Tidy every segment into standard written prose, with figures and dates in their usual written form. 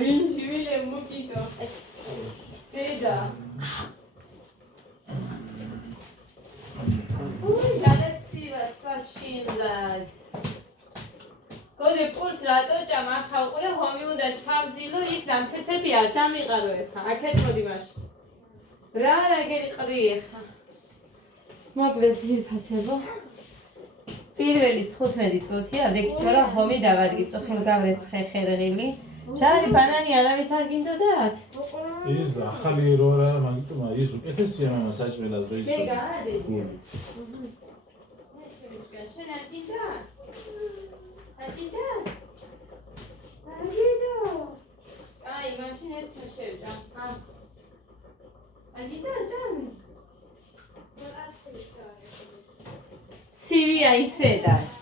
ვინშვილე მოკიდო. ზედა. ой, გადაცივა საშინლად. გოდი პურს რატო ჭამ ახლა უყურე ხომი უნდა ჩავზილო იქ დამცეცები არ დამიყარო ეხა. აქეთ მოდი მაშინ. რა გეყრი ეხა. მოკლედ ძირფასებო. პირველი 15 წუთია, დექით რა ხომი დავარგიწო ხელგავრეცხე ხერღილი. ჯარი ბანანი არავის არ გინდოდათ? ის ახალი რო რა მაგიტომა ის უკეთესია მამა საჭმელად რო ისო. მეგა არის. შენ არ გინდა? არ გინდა? არ გინდა? აი, მაშინ ეს შევჭამ. არ გინდა ჯანი? ცივია ისედაც.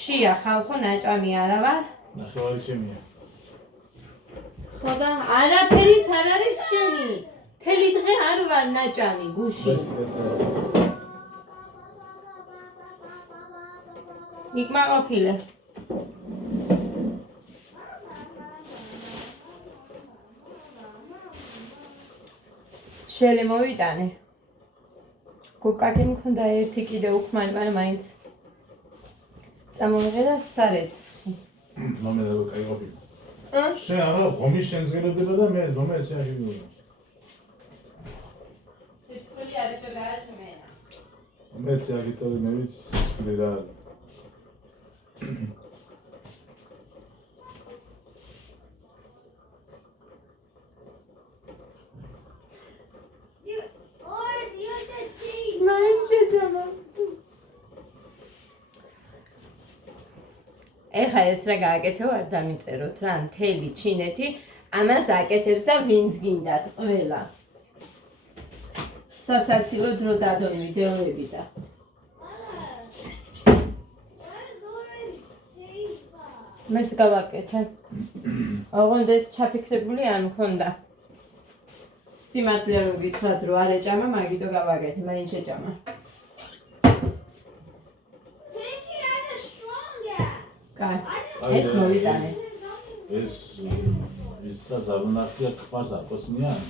შია ხალხო ნაჭამი არა ვარ? ნახევარი ჩემია. ხო და არაფერიც არ არის შენი. მთელი დღე არ ვარ ნაჭამი გუში. იქმა ყოფილე. შელი მოვიტანე. გუკაკი მქონდა ერთი კიდე უხმარი, მაგრამ მაინც წამოვიღე და სარეცხი. მომედა კაი ყოფილი. შენ აღარ ხომი შენზღერდება და მე რომელიც არ გიგონა. სიტყვილი არიჭო გააჩვენა. მეც აგიტოვი მე ვიცი სიტყვილი რა არის. ეხა ეს რა გააკეთო არ დამიწეროთ რა მთელი ჩინეთი ამას აკეთებს და ვინც გინდათ ყველა სასაცილო დრო დადონ ვიდეოები და მეც გავაკეთე ოღონდ ეს ჩაფიქრებული არ მქონდა სტიმატლე რომ გითხრათ რომ არ ეჭამა მაგიტო გავაკეთე მაინც შეჭამა ეს მოვიტანე. ეს ისაც არ უნახია ქმარს აკოსნიან.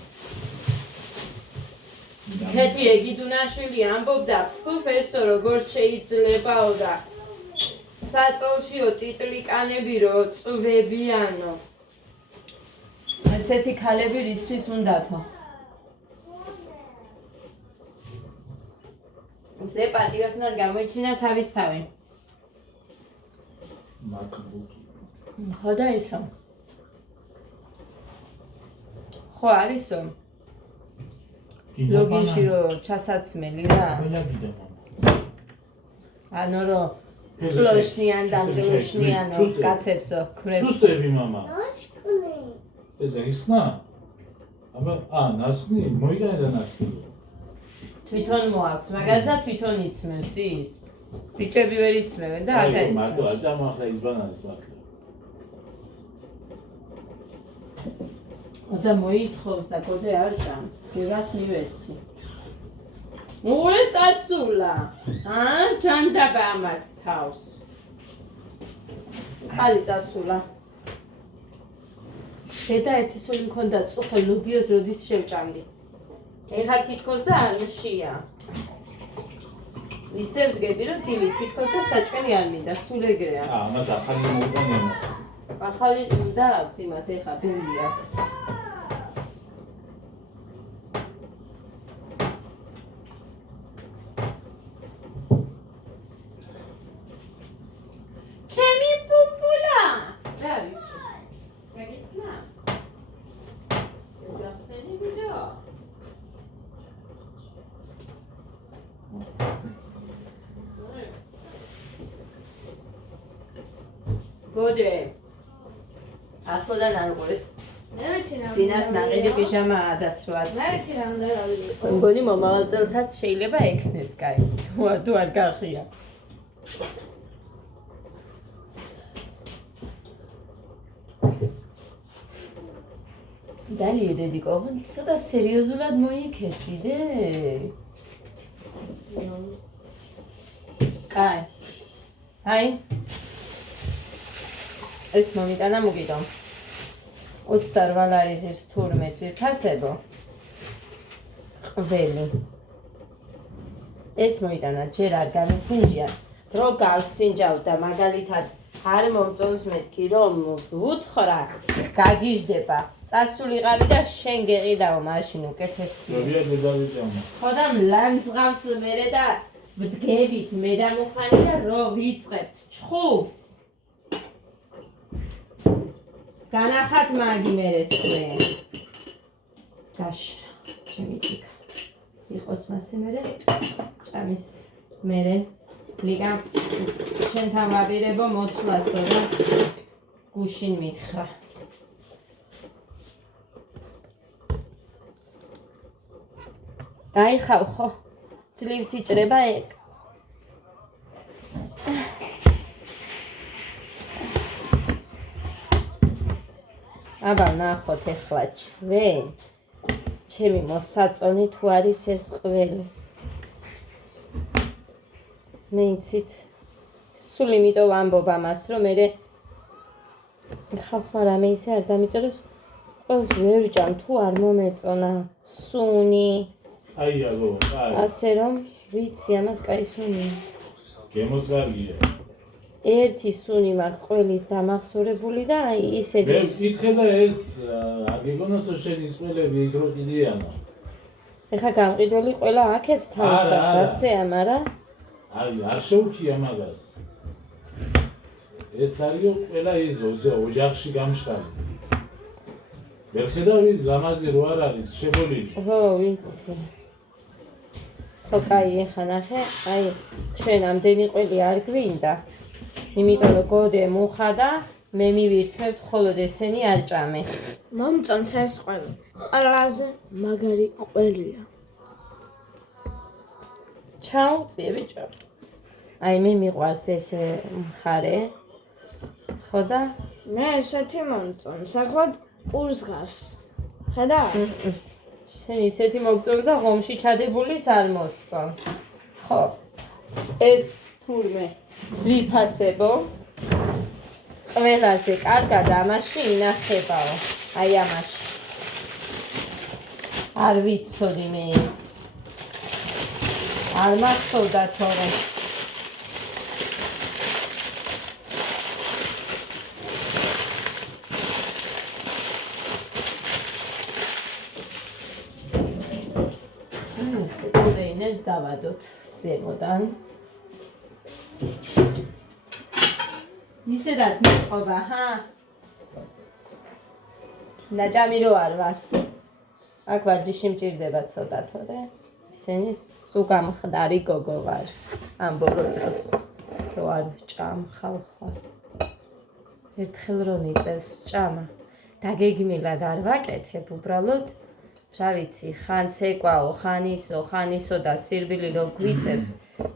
ქეთი ეგიდუნაშვილი ამბობდა პროფესორო როგორ შეიძლებაო და საწოლშიო ტიტლიკანები რო წვებიანო. ესეთი ქალები რისთვის უნდათო? ზე პატიოსნად გამოიჩინა თავისთავი. მაკბუკი. ხო და ისო. ხო არისო. ლოგინში რო ჩასაცმელი რა. ყველა გიდა მამა. ანუ რო ფლოშნიან და მდროშნიანო კაცებსო ხრებს. ჩუსტები მამა. ეს ისნა? აბა ნასკნი მოიგანე და ნასკნი. თვითონ მოაქვს, მაგაზა თვითონ იცმევს ის. ბიჭები ვერ იცმევენ და არ დაიცმევენ. მარტო აჭამა ახლა ის ბანანის მართლა. და მოითხოვს და კოდე არ ჭამს. გიგას მივეცი. მურე წასულა. ჯანდაბა ამათ თავს. წყალი წასულა. დედა ეთისული მქონდა წუხე ლუგიოს როდის შევჭამდი. ეხა თითქოს და არ მშია. ისე ვდგები რომ დილი თითქოს და საჭმელი არ მინდა, სულ ეგრეა. ამას ახალი მოუყანე ამას. ახალი და აქვს იმას ეხა ბუნდია. ჩემი პუპულა! რა არის? გაგიცნა? გახსენი ბიჭო? გოდე ახლა არ ყურეს სინას ნაყიდი პიჟამა ადასროაც მე ვიცი რა უნდა გავიგო მგონი მომავალ წელსაც შეიძლება ექნეს კაი თუ არ გახია დალი დედიკო ცოტა სერიოზულად მოიქეციდე კაი აი ეს მომიტანა მოგიდო 28 ლარი ღირს თურმე ძვირფასებო. ყველი. ეს მოიტანა ჯერ არ გამისინჯია. რო გავსინჯავდა მაგალითად არ მომწონს მეთქი რომ ვუთხო რა გაგიჟდება. წასულიყავი და შენ გეყიდაო მაშინ უკეთესია. როდია დედავიჭამა. ხოდა მლამსღავს მერე და ვდგებით მე და მუხანი და რო ვიწყებთ ჩხუბს. განახათ მაგი მერე თქვენ. გაშრა, ჩემი ჭიქა. იყოს მასე მერე ჭამის მერე ლიგა შენთან ვაპირებო მოსვლასო და გუშინ მითხრა. დაიხავ ხო? ძლივს იჭრება ეგ. აბა ნახოთ ეხლა ჩვენ ჩემი მოსაწონი თუ არის ეს ყველი. მე იცით სულ იმიტომ ვამბობ ამას რომ მე ხალხმა რამე ისე არ დამიწეროს ყველს ვერ ვჭამ თუ არ მომეწონა სუნი აი აგო აი ასე რომ ვიცი ამას კაი სუნია. გემოც კარგია. ერთი სუნი მაქვს ყველის დამახსოვრებული და აი ისეთი მე ვკითხე და ეს აგეგონოსო შენ ის ყველები იქ რო კიდიანა. ეხა გამყიდველი ყველა აქებს თავისას ასეა მაგრამ აი არ შეუქია მაგას. ეს არისო ყველა ის ოჯახში გამშრალი. ვერ ხედავ ის ლამაზი რო არ არის შებოლილი. ხო ვიცი. ხო კაი ეხა ნახე აი ჩვენ ამდენი ყველი არ გვინდა. იმიტომ რომ გოდე მუხა და მე მივირთმევთ ხოლოდ ესენი არ ჭამე. მომწონს ეს ყველი. ყველაზე მაგარი ყველია. ჩაუწიე ბიჭო. აი მე მიყვარს ეს მხარე. ხო და მე ესეთი მომწონს. ახლა პურს გას. ხედავ? შენ ისეთი მოგწონს და ღომში ჩადებულიც არ მოსწონს. ხო. ეს თურმე ძვირფასებო. ყველაზე კარგად ამაში ინახებაო. აი ამაში. არ ვიცოდი მე ეს. არ მახსოვდა თორე. სეკუნდეინერს დავადოთ ზემოდან. ისედაც მიყვება, ჰა? ნაჭამი რო არ ვარ. აქ ვარჯიში მჭირდება ცოტა თორე. ისენი სულ გამხდარი გოგო ვარ. ამ ბოლო დროს რო არ ვჭამ ხალხო. ერთხელ რო მიწევს ჭამა. დაგეგმილად არ ვაკეთებ უბრალოდ რა ვიცი, ხან ცეკვაო, ხან ისო და სირბილი რო გვიწევს,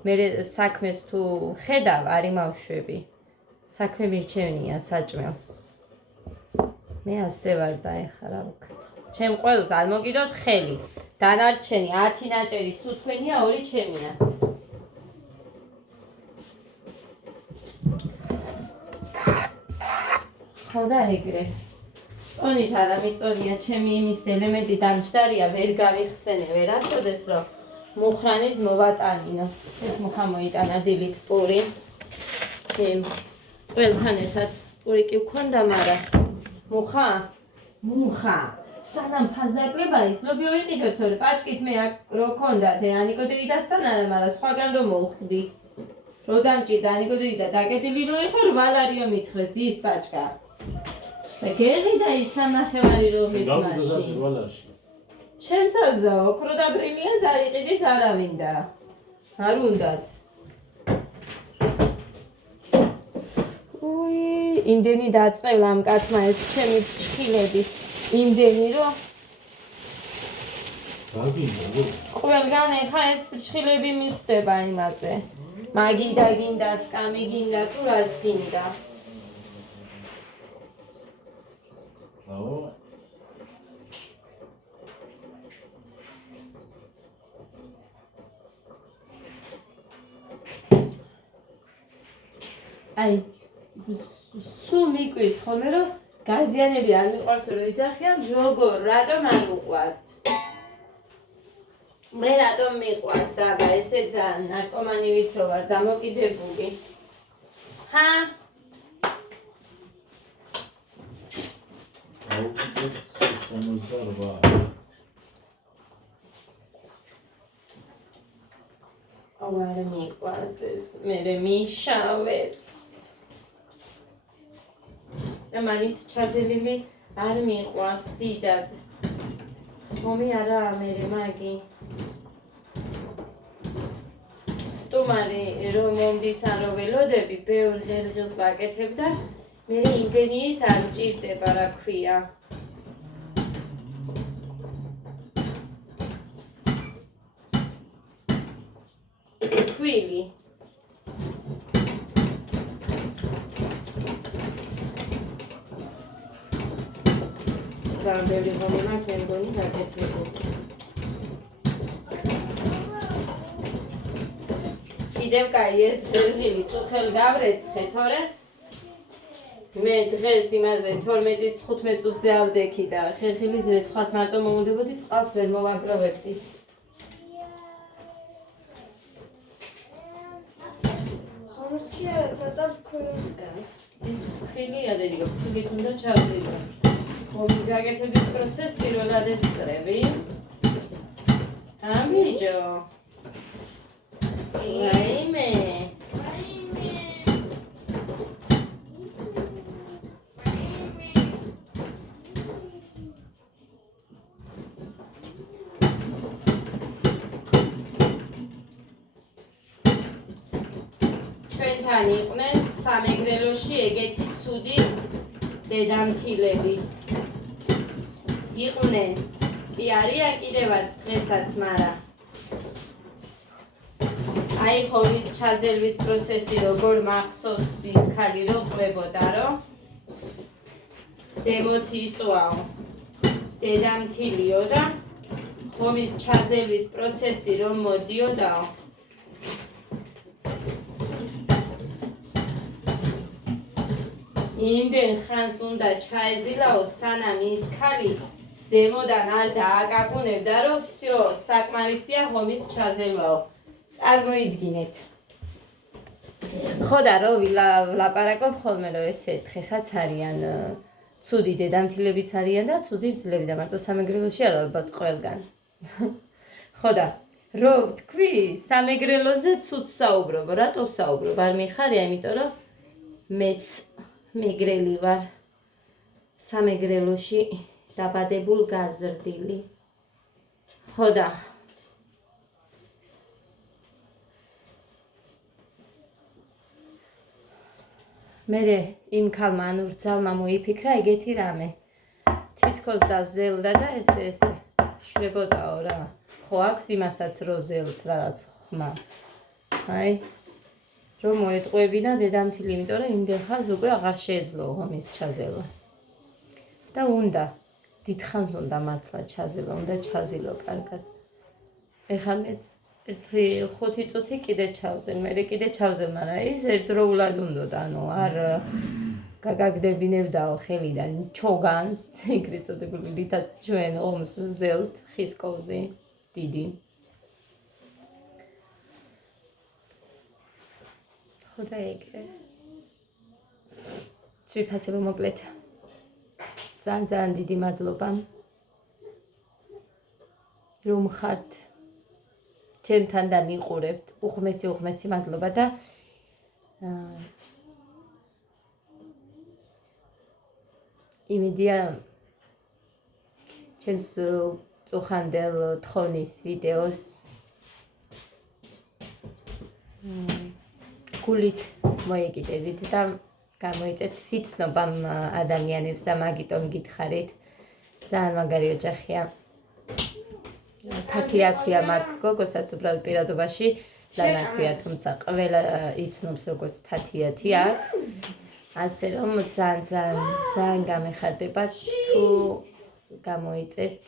მე საქმეს თუ ხედავ, არ იმავშვები. საქმე მირჩევნია საჭმელს. მე ასე ვარ და ეხლა რა ვქნა. ჩემ ყველს არ მოგიდოთ ხელი. დანარჩენი 10 ნაჭერი სულ თქვენია, 2 ჩემია. ხო და ეგრე. წონით არა მიწონია ჩემი იმის ელემენტი დამჯდარია ვერ გავიხსენე ვერასოდეს რომ მუხრანის მოვატანინო. ეს მუხა მოიტანა დილით პური. ყველთან ერთად პური კი ვქონდა, მაგრამ მუხა სანამ ფაზაკლება ისლობი ვიყიდოთ, თორე პაჭკით მე აქ რო ქონდა ანიკო დეიდასთან არა, მაგრამ სხვაგან რომ მოვხვდი. რო დამჭირდა ანიკო დეიდა დაგედილი რო იყო 8 ლარიო მითხრეს ის პაჭკა. და გეღიდა ის სამახევარი რომის მაშინ. ჩემსაზა ოქრო და ბრილია წარიყიდის არავინდა. არ უნდათ. იმდენი დაწყევლა ამ კაცმა ეს ჩემი ჩხილები. იმდენი რომ ყველგან ეხა ეს ფრჩხილები მიხვდება იმაზე. მაგიდა გინდა, სკამი გინდა, თუ რაც გინდა. აი, სულ მიკვირს ხოლმე რომ გაზიანები არ მიყვარს რომ იძახიან, როგორ, რატომ არ უყვართ? მე რატომ მიყვარს, აბა, ესე ძალიან ნარკომანი ვიცო ვარ, დამოკიდებული. ჰა? აუქიდეთ 68. არ მიყვარს ეს, მე მიშავებს. და მაინც ჩაზელილი არ მიყვარს დიდად. ხომი არა მე მაგი. სტუმარი რომ მომდის ან რომ ველოდები, ბევრ ღერღილს ვაკეთებ და მე იმდენი ის არ მჭირდება, რა ქვია. ქვილი. ძალიან ბევრი ხომი მაქვს, მე მგონი გაკეთებული. კიდევ კაი ეს ღერღილი წუხელ გავრეცხე, თორე მე დღეს იმაზე 12-15 წუთზე ავდექი და ხერხილის რეცხას მარტო მოვუდებოდი, წყალს ვერ მოვაგროვებდი. ხომის კი არა, ცოტა ქვილს გავს. ის ქვილია დედიკო, ქვილით უნდა ჩავდიო. ხომის გაკეთების პროცესს პირველად ესწრები. ამბიჯო. რაიმე. ჩვენთან იყვნენ სამეგრელოში ეგეთი ცუდი დედამთილები. იყვნენ. კი არიან კიდევაც დღესაც, მაგრამ აი ხომის ჩაზელვის პროცესი როგორ მახსოვს ის ქალი რო ყვებოდა, რომ ზემოთ იწვაო დედამთილიო და ხომის ჩაზელვის პროცესი რომ მოდიოდაო იმდენ ხანს უნდა ჩაეზილაო, სანამ ის ქალი ზემოდან არ დააკაკუნებდა, რომ всё, საკმარისია ხომის ჩაზელვაო. წარმოიდგინეთ. ხო და რო ვილაპარაკობ ხოლმე, რომ ესე დღესაც არიან ცუდი დედამთილებიც არიან და ცუდი ძლები და მარტო სამეგრელოში არა, ალბათ ყველგან. ხო და რო თქვი სამეგრელოზე ცუდ საუბრობ, რატო საუბრობ? არ მიხარია, იმიტომ რომ მეც მეგრელი ვარ. სამეგრელოში დაბადებულ გაზრდილი. ხო და მე იმ ქალმა ანუ რძალმა მოიფიქრა ეგეთი რამე. თითქოს დაზელდა და ესე შვებოდაო რა. ხო აქვს იმასაც რო ზელთ რაღაც ხმა. აი რომ მოეტყვევინა დედამთილი, იმიტომ რომ იმდენ ხანს უკვე აღარ შეეძლო ხომის ჩაზელვა. და უნდა დიდხანს უნდა მართლა ჩაზელვა, უნდა ჩაზილო კარგად. ეხლა მეც 5 წუთი კიდე ჩავზენ, მე კიდე ჩავზენ, მაგრამ ის ერთდროულად უნდოდა, ანუ არ გაგაგდებინებდაო ხელიდან ჩოგანს, ეგრეთ წოდებული, რითაც ჩვენ ომს ვზელთ ხის კოვზი დიდი. ხო და ეგრე. ცვიფასება მოკლედ. ძალიან დიდი მადლობა. რომ ხართ ჩემთან და მიყურებთ. უღმესი მადლობა და იმედია ჩემს წუხანდელ თხოვნის ვიდეოს გულით მოეკიდებით და გამოიწეთ ვიცნობამ ადამიანებს და მაგიტომ გითხარით. ძალიან მაგარი ოჯახია. თათია ქვია მაგ გოგოსაც უბრალოდ პირადობაში ლანა ქვია, თუმცა ყველა იცნობს როგორც თათიათი აქ. ასე რომ ძალიან გამეხარდება თუ გამოიწეთ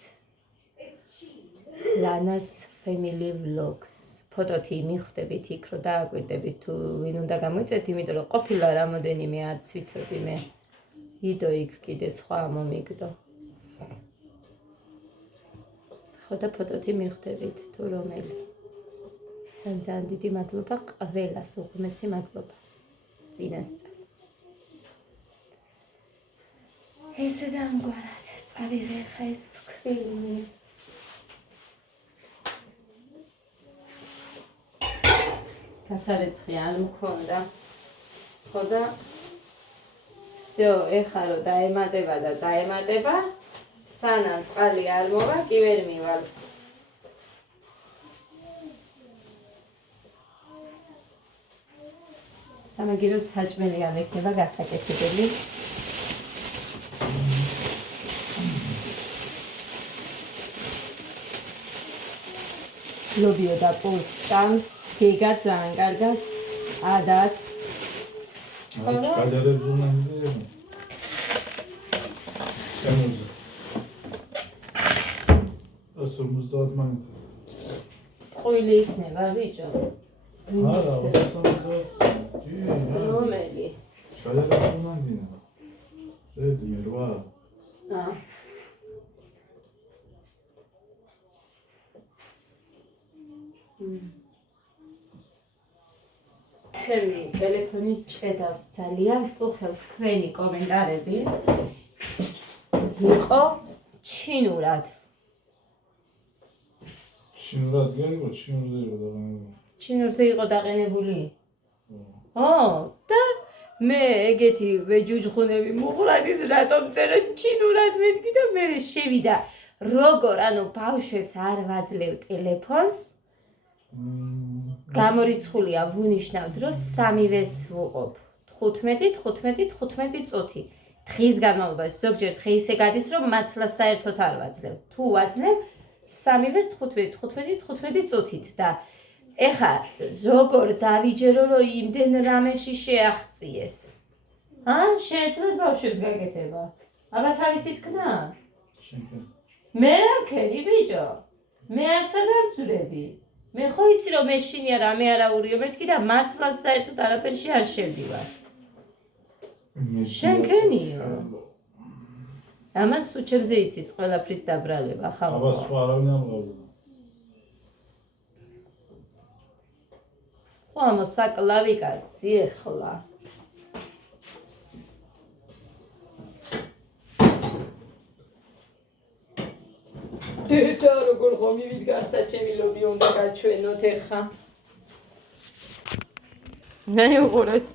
ლანას family vlogs. ფოტოთი მიხვდებით იქ რომ დააკვირდებით თუ ვინ უნდა გამოიწეთ, იმიტომ რომ ყოფილა რამოდენიმე არც ვიცოდი მე იდო იქ კიდე სხვა მომიგდო. ხო და ფოტოთი მივხვდებით თუ რომელი. ძალიან დიდი მადლობა ყველას, უღმესი მადლობა. წინასწარ. ესე და ამგვარად წავიღე ხა ეს ფქვილი. გასარეცხი არ მქონდა. ხო და всё, ეხა რომ დაემატება და დაემატება, სანამ წყალი არ მოვა, კი ვერ მივალ. სამაგიეროდ საჭმელი არ იქნება გასაკეთებელი. ლობიო და პულს წამს, გეგა ძალიან კარგად, ადაც. გადარებს უნდა მიდერება. შემოზე. 150 მანეთა. ტყუილი იქნება, ბიჭო. არა, 150. რომელი? გადარებს უნდა მიდერება. მე 8. ჩემი ტელეფონი ჭედავს ძალიან წუხელ თქვენი კომენტარები იყო ჩინურად. ჩინურად გერგო, ჩინურზე იყო დაყენებული. ჩინურზე იყო დაყენებული? და მე ეგეთი ვეჯუჯხუნები მუღლადის რატომ წერენ ჩინურად მეთქი და მე შევიდა როგორ ანუ ბავშვებს არ ვაძლევ ტელეფონს გამორიცხულია ვუნიშნავ დროს სამივეს ვუყობ 15 წუთი დღის განმავლობაში ზოგჯერ დღე ისე გადის რომ მართლა საერთოდ არ ვაძლევ თუ ვაძლევ სამივეს 15 წუთით და ეხა როგორ დავიჯერო რომ იმდენ რამეში შეაღწიეს შეეძლოთ ბავშვებს გაკეთება აბა თავისი თქნა მე რა ვქენი ბიჭო მე არსად არ ვძვრები მე ხო იცი რომ მეშინია რამე არაურიო მეთქი და მართლა საერთოდ არაფერში არ შევდივარ შენ ქენიო ამას სულ ჩემზე იცის ყველაფრის დაბრალება ხალხო აბა სხვა არავინ არ მყავდა ხო ამო საკლავი კაცი ეხლა და როგორ ხომ მივიდგარდა ჩემი ლობი უნდა გაჩვენოთ ეხა მე უყურეთ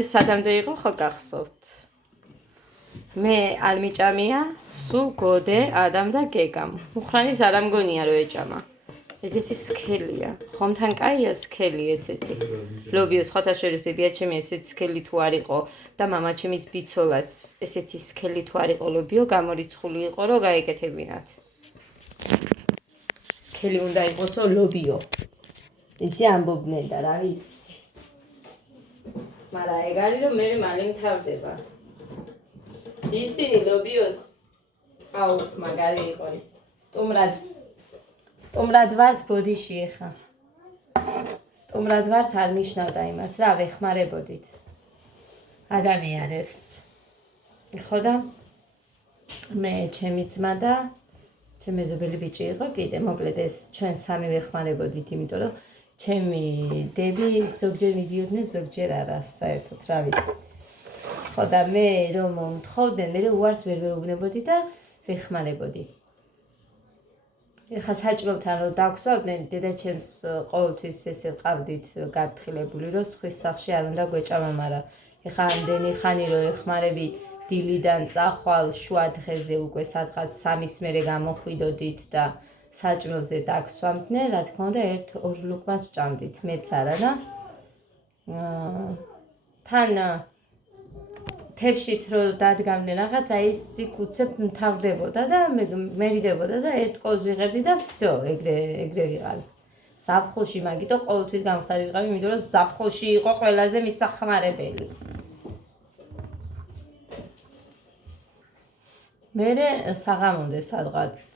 ეს სადამდე იყო ხო გახსოვთ მე ალმიჭამია სულ გოდე ადამ და გეგამ მუხრანის არ ამგონია რომ ეჭამა ეგეთი სქელია ხომთან კაია სქელი ესეთი ლობიო სხვათა შორის ბებია ჩემი ესეთი სქელი თუ არ იყო და მამა ჩემის ბიცოლაც ესეთი სქელი თუ არ იყო ლობიო გამორიცხული იყო რომ გაეკეთებინათ სქელი უნდა იყოსო ლობიო ისე ამბობდნენ და რა ვიცი მაგრამ ეგ არის რომ მე მალე მთავრდება ისინი ლობიოს აუ მაგარი იყო ის სტუმრად ვართ ბოდიში ეხა სტუმრად ვართ არ ნიშნავდა იმას რა ვეხმარებოდით ადამიანებს ხო და მე ჩემი ძმა და ჩემი ზობელი ბიჭი იყო კიდე მოკლედ ეს ჩვენ სამი ვეხმარებოდით იმიტომ რომ ჩემი დები ზოგჯერ მიდიოდნენ ზოგჯერ არა საერთოდ რა ვიცი ხო და მე რომ მთხოვდნენ მე უარს ვერ ვეუბნებოდი და ვეხმარებოდი ეხა საჭმელთან რომ დავქსვავდნენ დედაჩემს ყოველთვის ესე ყავდით გაფრთხილებული რომ სხვის სახლში არ უნდა გვეჭამა მაგრამ ეხა ამდენი ხანი რომ ეხმარები დილიდან წახვალ შუა დღეზე უკვე სადღაც 3-ის მერე გამოხვიდოდით და საჭმელზე დაგსვამდნენ რა თქმა უნდა 1-2 ლუკმას ვჭამდით მეც არა და თან თებშით რო დადგამდნენ რაღაცა ის იქუცებ მთავრდებოდა და მერიდებოდა და ერთ კოზს ვიღებდი და всё ეგრე ვიყავი ზაფხულში მაგიტო ყოველთვის გამხდარი ვიყავი იმიტომ რომ ზაფხულში იყო ყველაზე მისახმარებელი მერე საღამომდე სადღაც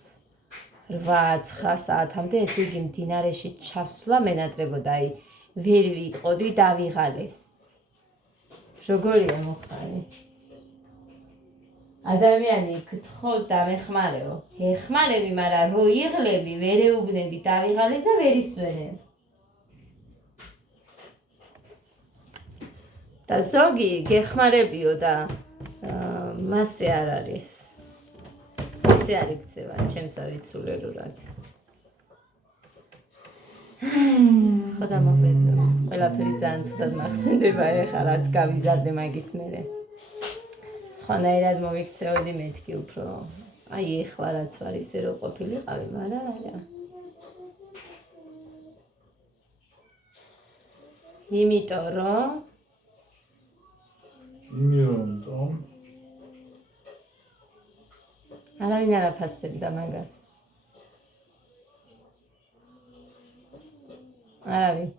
8-9 საათამდე ესე იგი მდინარეში ჩასვლა მენატრებოდა აი ვერ ვიყოდი დავიღალეს როგორია მოხარი ადამიანი გთხოვს და მეხმარეო. ეხმარები, მაგრამ რო იღლები, ვერ ეუბნები, დავიღალეს და ვერ ისვენებ. და ზოგი გეხმარებიო და მასე არ არის. ესე არ იქცევა ჩემსავით სულელურად. ხო და მოკლედ ყველაფერი ძალიან ცუდად მახსენდება ეხლა რაც გავიზარდე მაგის მერე. სხვანაირად მოვიქცევდი მეთქი უფრო. აი ეხლა რაც ვარ ისე რო ყოფილიყავი, მაგრამ არა. იმიტომ რომ არავინ არ აფასებდა მაგას. არავინ.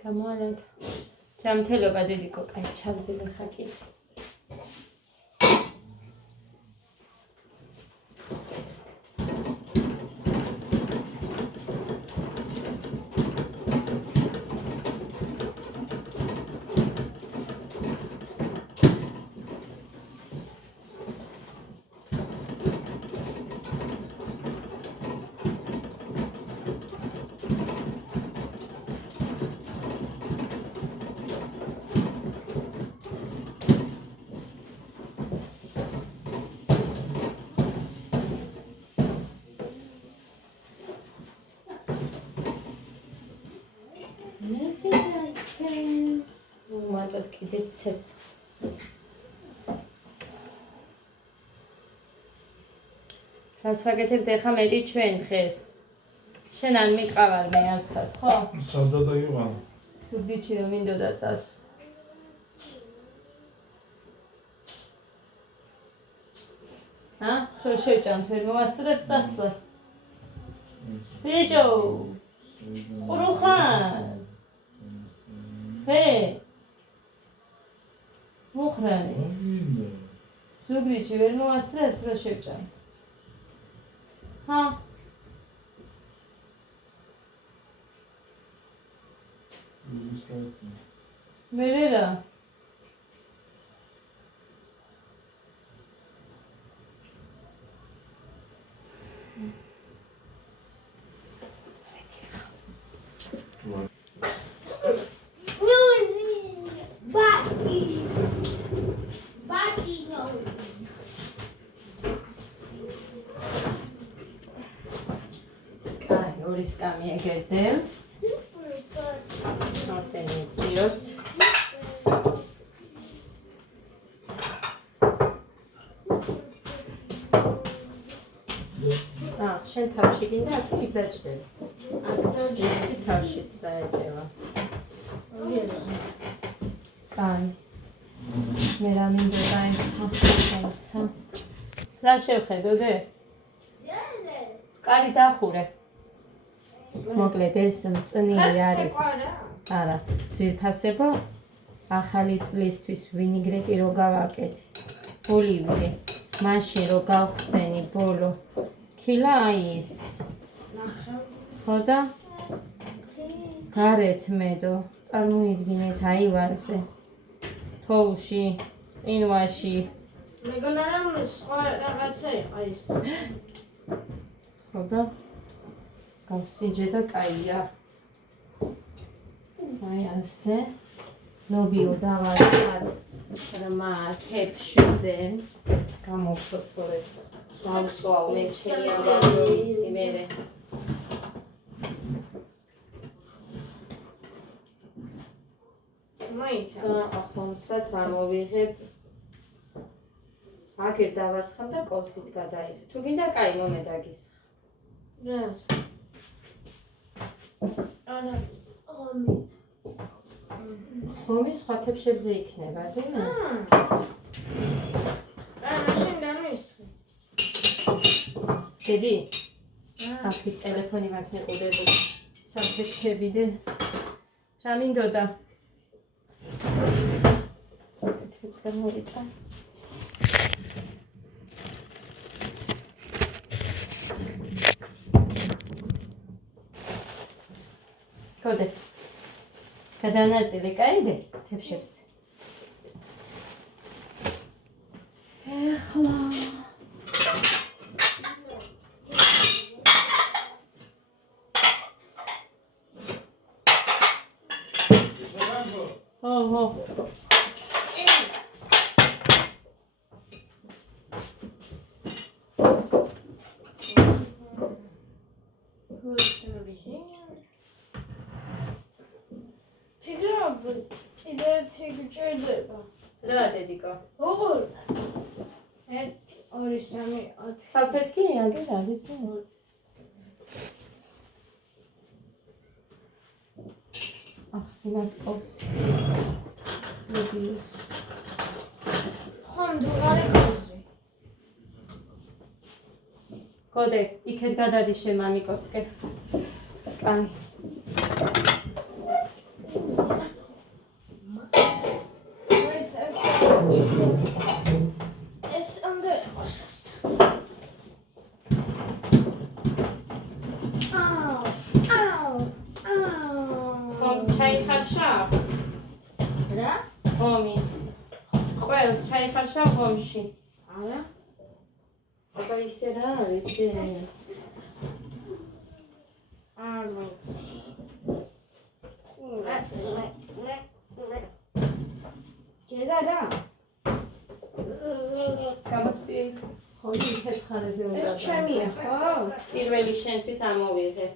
გამოანეთ. ჯამთელობა დედიკო, კაი ჩავზილე ხაკი. მარტო კიდე ცეცხლს. რას ვაკეთებთ ახლა მე ჩვენ დღეს? შენ არ მიყავარ მე ასად, ხო? სადაც აიყვანა. სუბიჩი რომ მინდოდა წასვლა. ხო შევჭამთ ვერ მოვასწრებ წასვლას. ბიჭო ყრუხან ჰე მოხრანი სუბიჩი ვერ მოვასწრებ რო შევჭამთ. მერე რა ორის კამი ეგერდევს. ასე მიწიოთ. შენ თავში გინდა აქ იბაჭდები. აქ თავშიც დაეჭევა. კაი. მე რა მინდა დაიწყო. რა შევხედოდე? კარი დახურე. მოკლედ ეს მწნილი არის. არა, ძვირფასებო ახალი წლისთვის ვინიგრეტი რო გავაკეთე. ოლივიე, მაშინ რო გავხსენი ბოლო. ქილა აი ის. ხო და გარეთ მედო, წარმოიდგინეს აივანზე. თოუში, ყინვაში. მეგონა რომ სხვა რაღაცა იყო ის. ხო და გავსიჯე და კაია. აი ასე. ნობიო დავაწყად რმა თეფშზე. გამოვხსოვე. დავწვალ მე შეიარაღი მერე. მოიცა. და ახონსაც ამოვიღებ. აქეთ დავასხამ და კოვსით გადაიდო. თუ გინდა კაი მომედაგის. რა? არა. ხომი სხვა თებშებზე იქნება, დიმა? მაშინ დამისხი. დედი? აქ ტელეფონი მაქვს მიყურებო. საფეთქებიდე. რა მინდოდა? საფეთქებს გამოვიდა. კოდე. გადანაწილე, კაიდე თებშებს. ეხლა ოჰო რა დედიკო? ოღონდ 1 2 3 4 საფეთქი აგერ არის? იმას ყავს. მოდიოს. ხომ დუღარი ყავზე. კოდე, იქეთ გადადი შენ მამიკოსკე. კაი. ეს ამდე ხოსს. ხომს ჩაიხარშა? რა? ხომი. ყველს ჩაიხარშა ხომში. არა. აბა ისე რა არის ეს? არ ვიცი. გედა რა? გამოსწიის. ხომი იქეთ ხარეზე უნდა. ეს ჩემია, ხო? პირველი შენთვის ამოვიღე.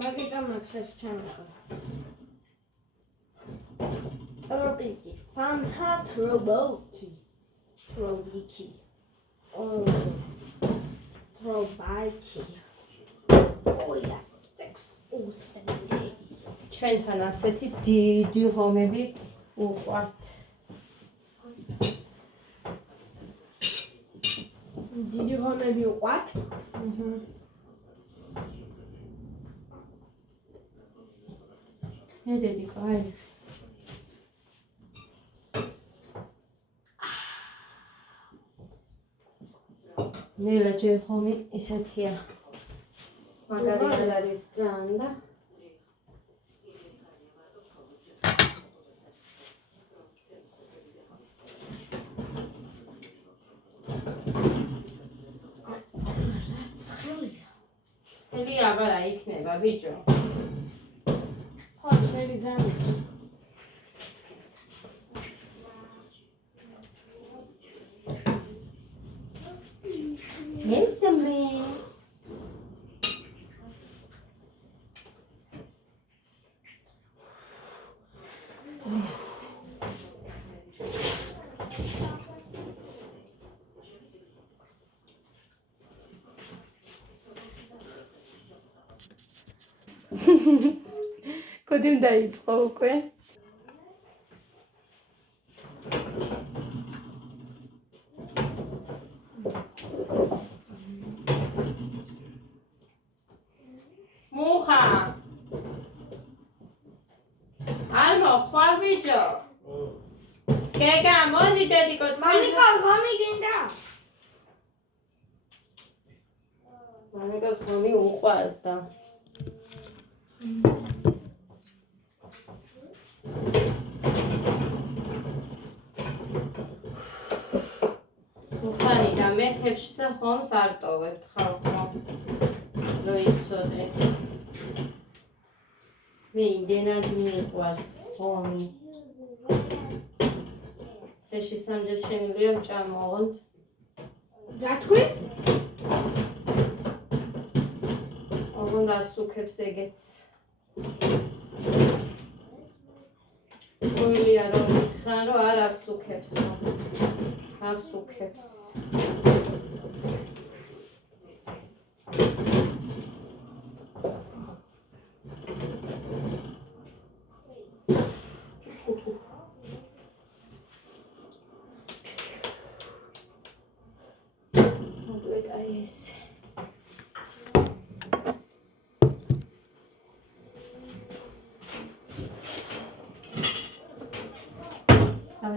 მაგიტა მაქვს ეს ჩემი ხო? ტროპიკი, ფანტა ტრობოკი. ტრობიკი. ტრობაიკი. ოია, სექს უსენდე. ჩვენთან ასეთი დიდი ღომები უყვართ. დიდი ღომები უყვართ? დედიკო, აი. ნელა ჯერ ხომი ისეთია. მაგარი არ არის ძალიან და ელი აბა რა იქნება ბიჭო. ხო, წვერი დამიწი. ესმე. კოდიმ დაიწყო უკვე. მუხა. ალმო, ხვალ ბიჭო. გეგა, მოდი დედიკო თქვენ. მამიკა, ღომი გინდა? მამიკას ღომი უყვარს და. მუხანი და მე თებშზე ხომს არ ტოვებთ ხალხო. რო იცოდეთ. მე იმდენად მიყვარს ხომი. ხეში სამჯერ შემიძლია ვჭამოვოთ. რა თქვი? ოღონდ ასუქებს ეგეც. გოილია რომ მითხრან რომ არ ასუქებსო. ასუქებს.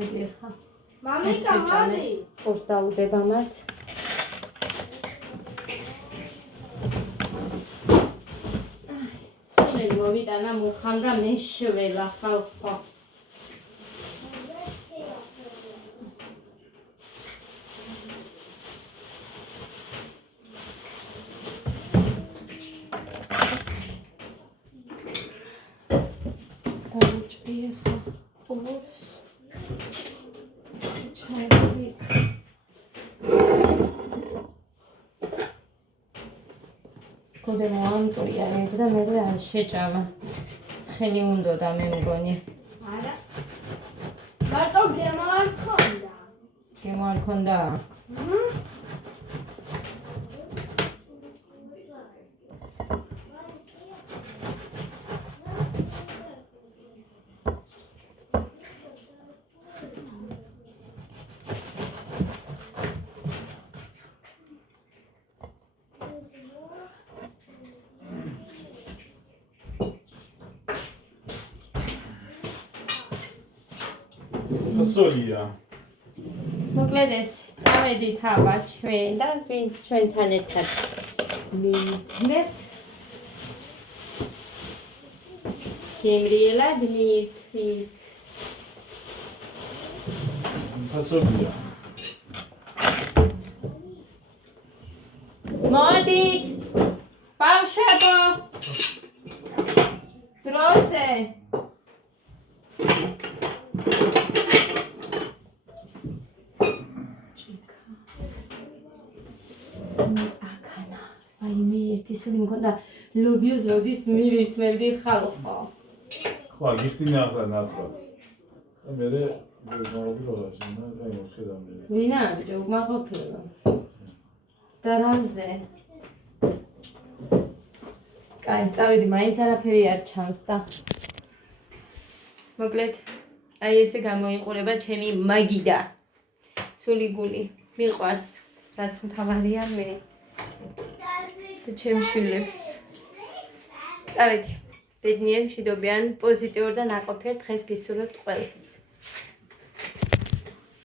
წავიდი ხა. მამიკა, მოდი. ყურს დაუდება მათ. სულ მოვიტანა მუხამ და მე შველა ხალხო. დაუჭიეხა ყურს. ჩავიქ. კოდე მოამწურია და მე არ შეჭამა. ცხელი უნდოდა მე მგონი. არა. მარტო გემო არ ქონდა. გემო არ ქონდა? ფასოლია. მოკლედ ეს წავედით აბა ჩვენ და ვინც ჩვენთან ერთად მივიდნენ. გემრიელად მივთვით. ფასოლია. მოდით! ბავშვებო! დროზე! ისინი მქონდა ლობიოს როდის მივიწმევდი ხალხო. ხო, გიხდინე ახლა ნატყვა. და მე მოვიდროა შენ და მოხედა მე. ვინა ბიჭო, უმაღოქლება. და რაზე? კაი, წავედი, მაინც არაფერი არ ჩანს და. მოკლედ, აი ესე გამოიყურება ჩემი მაგიდა. სული გული, მიყვარს, რაც მთავარია მე. და ჩემ შვილებს. წავედი. ბედნიერ, მშვიდობიან, პოზიტიურ და ნაყოფიერ დღეს გისურვებთ ყველას.